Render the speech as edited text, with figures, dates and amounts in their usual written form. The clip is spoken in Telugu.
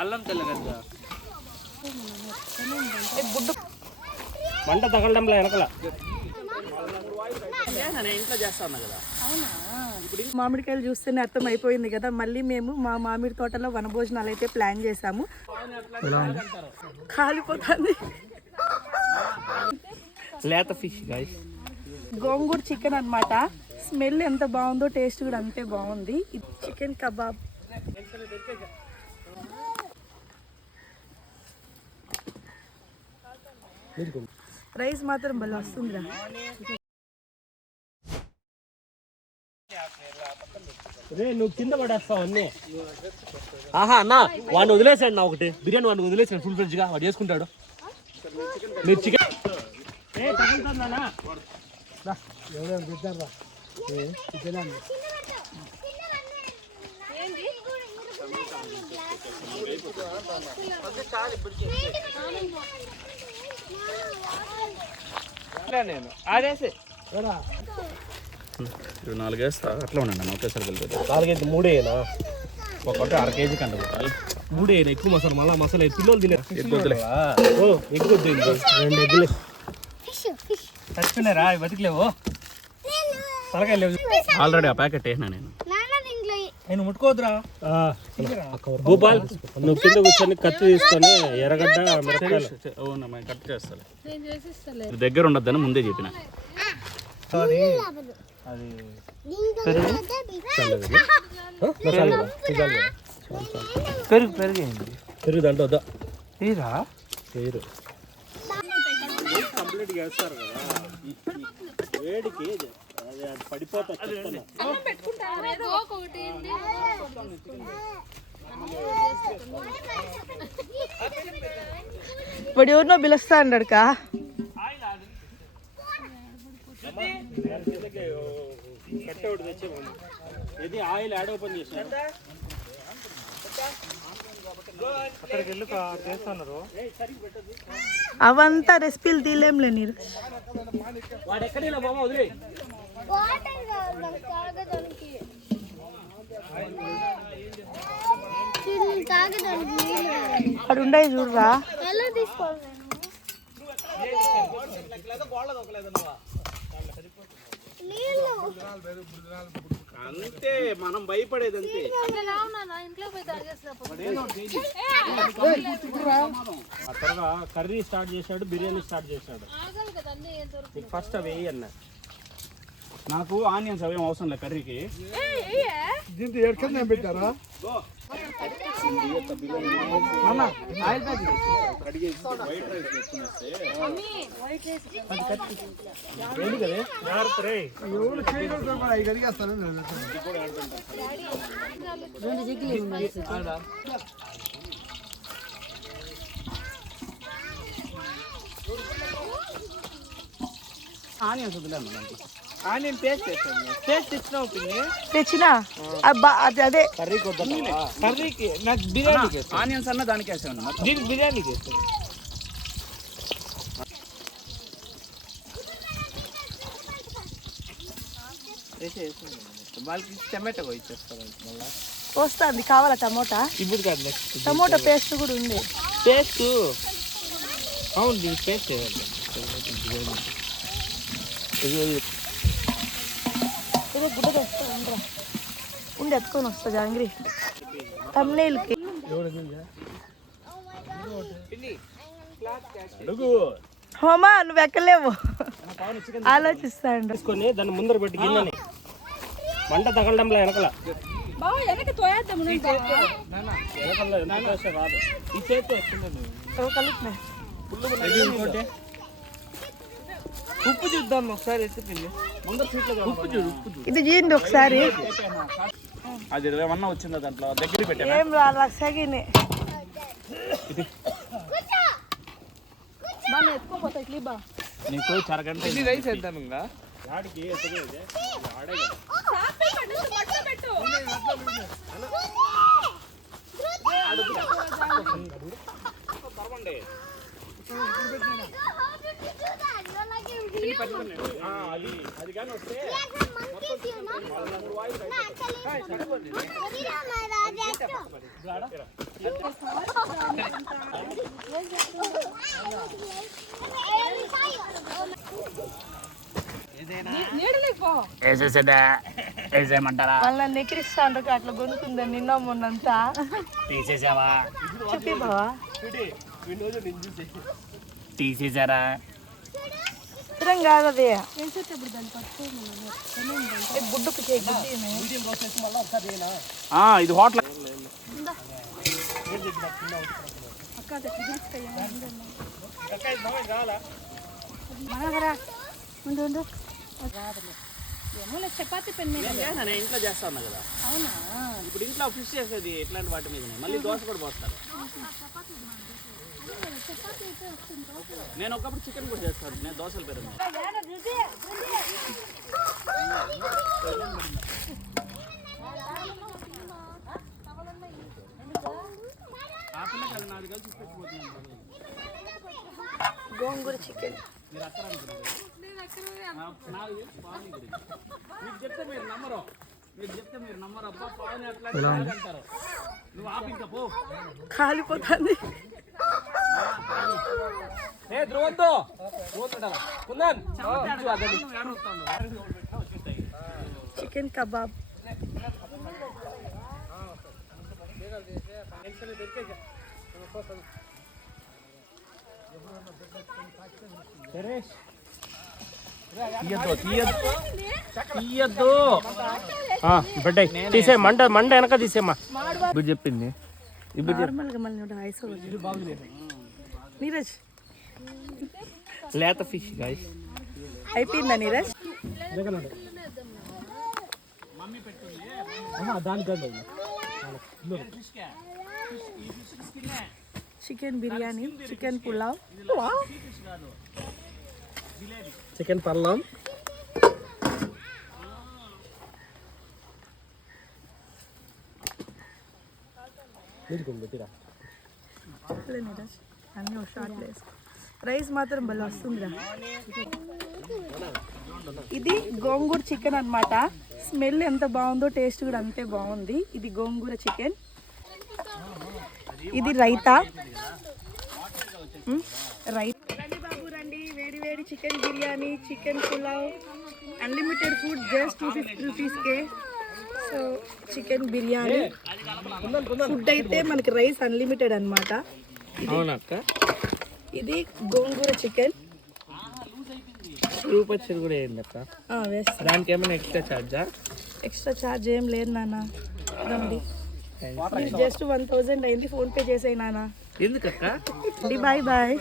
అల్లం తెల్లగడ్డ మంట తగలడంలో వెనకల ఇంట్లో చేస్తాను కదా. మామిడికాయలు చూస్తేనే అర్థం అయిపోయింది కదా. మళ్ళీ మేము మా మామిడి తోటలో వనభోజనాలు అయితే ప్లాన్ చేసాము. కాలిపోతుంది. లేత ఫిష్ గైస్, గోంగూర చికెన్ అన్నమాట. స్మెల్ ఎంత బాగుందో టేస్ట్ కూడా అంతే బాగుంది. ఇది చికెన్ కబాబ్. రైస్ మాత్రం భలే వస్తుందిరా. నువ్వు కింద పడేస్తావు అన్నీ. ఆహా అన్న, వాడిని వదిలేసాడు నా ఒకటి బిర్యానీ, వాడిని వదిలేసాడు ఫుల్ ఫ్రెష్ గా, వాడు చేసుకుంటాడు. మీరు చికెన్ నేను అదేసి 4 వేస్తా అట్లా ఉండండి. ఒకేసారి కలిపి 4 అయితే 3 వేయనా, ఒకటి 1/2 కేజీ కంట 3 వేయనా. ఎక్కువ మసాలా మళ్ళా మసాలా పిల్లలు తినే ఎగ్గుద్దులే. ఎగ్గు 2 ఎగ్గులే చచ్చిపోయినారా, బతికలేవు తలకాయ లేవు. ఆల్రెడీ ఆ ప్యాకెట్ వేసినా నేను ముట్టుకోవద్దురా. భూపాల్, నువ్వు కింద కూర్చొని కత్తి తీసుకొని ఎర్రగడ్డ మిరపకాయలు కట్ చేస్తాను. దగ్గర ఉండొద్దని ముందే చెప్పిన. పెరుగు పెరుగు దాంట్లో వద్దా పేరు కంప్లీట్ చేస్తారు కదా. వేడికి పడిపోతా. ఇప్పుడు ఎవరినో పిలుస్తా అన్నాడుకా. కట్టే ఒకటి తెచ్చే ఇది ఆయిల్ యాడ్ ఓపెన్ చేశాను. అక్కడికి వెళ్ళి చేస్తున్నారు. అవంతా రెసిపీలు తీలేంలే నీరు. వాడు ఎక్కడ ఇలా బాబా వదిలే. అక్కడ ఉండే చూడరా. అంతే, మనం భయపడేది అంతే. ఆ తర్వాత కర్రీ స్టార్ట్ చేశాడు, బిర్యానీ స్టార్ట్ చేశాడు. ఫస్ట్ అవి అన్న నాకు ఆనియన్స్ అవేం అవసరం లేదు కర్రీకి. దీంతో ఎక్కడ పెట్టారా ఆనియన్స్ వదిలేను దాంట్లో. ఆనియన్ పేస్ట్ పేస్ట్ ఇచ్చినావు తెచ్చినా అదే కర్రీకి నాకు బిర్యానీకి ఆనియన్స్ అన్న దానికి వేసాను. దీనికి బిర్యానీకి వాళ్ళకి టమాటో ఇచ్చేస్తారు. మళ్ళీ వస్తుంది కావాలా టమోటా? ఇప్పుడు కాదు, నెక్స్ట్ టమోటా పేస్ట్ కూడా ఉంది. పేస్ట్ అవును, దీనికి పేస్ట్ చేయాలి. గుడ్డ తెస్తా ఉండి ఎత్తుకొని వస్తా జాంగ్రీ తమ్నేల్కి. హోమా నువ్వు ఎక్కలేవు, ఆలోచిస్తాండి. దాన్ని ముందర పెట్టి గిన్నెని మంట తగలడంలో వెనకల ఉప్పు చూద్దాం ఒకసారి. ఇది చేయండి ఒకసారి. అది ఏమన్నా వచ్చిందా దాంట్లో? దగ్గర పెట్టాను. ఏం రాలా సగిని నీకు చరగంట రైస్ వేద్దాం. ఇంకా అది కానీ వస్తే వేసేయమంటారా? వాళ్ళ నెక్కిరిస్తా అంటే అట్లా గొనుక్కుందని నిన్న మొన్నంతా తీసేసావా? చెప్పి బావా తీసేసారా? చిత్రం కాదు అది గుడ్డుకు చేయి ఇది హోటల్. చపాతీ పెన్ నేను ఇంట్లో చేస్తా ఉన్నా కదా. అవునా? ఇప్పుడు ఇంట్లో ఫిష్ చేసేది ఇట్లాంటి వాటి మీద మళ్ళీ దోశ కూడా పోస్తారు. నేను ఒకప్పుడు చికెన్ కూడా చేస్తాను. నేను దోశల పేరు ఆ పిల్లకి అది నాది కలిసి పెట్టిపోతున్నాను. గోంగూర చికెన్ మీరు అక్కడ అనుకున్నారు. నాకు తెలుసు పావని గురించి. మీకు చెప్తే మీరు నమ్మరు. అబ్బా పావని అట్లా అంటారు. నువ్వు ఆపింక పో. కాలిపోతుంది. చికెన్ కబాబ్ తీయద్దు బిడ్డ తీసే మండ వెనక తీసేమ్మా. ఇప్పుడు చెప్పింది నార్మల్గా మళ్ళీ ఐస్ నీరజ్ లేత ఫిష్ గాయస్. అయిపోయిందా Neeraj? Chicken biryani, chicken pulao, chicken పల్లం, నీరజ్ అన్నీ ఒక షార్ట్లో వేసుకో. రైస్ మాత్రం భలే వస్తుందిరా. ఇది గోంగూర చికెన్ అన్నమాట. స్మెల్ ఎంత బాగుందో టేస్ట్ కూడా అంతే బాగుంది. ఇది గోంగూర చికెన్. ఇది రైతా. రండి బాబు రండి. వేడి వేడి chicken biryani, chicken pulao, unlimited food just 250 రూపీస్కే. సో చికెన్ బిర్యానీ ఫుడ్ అయితే మనకి రైస్ అన్లిమిటెడ్ అనమాట. ఇది గోంగూర చికెన్. రూపచ్చది కూడా ఏంది అక్క? వేస్తా. దానికి ఏమైనా ఎక్స్ట్రా ఛార్జా? ఎక్స్ట్రా ఛార్జ్ ఏం లేదు నాన్న. రండి. జస్ట్ 1000 అయింది. ఫోన్పే చేసేయి నాన్న. ఎందుకక్క? Bye bye.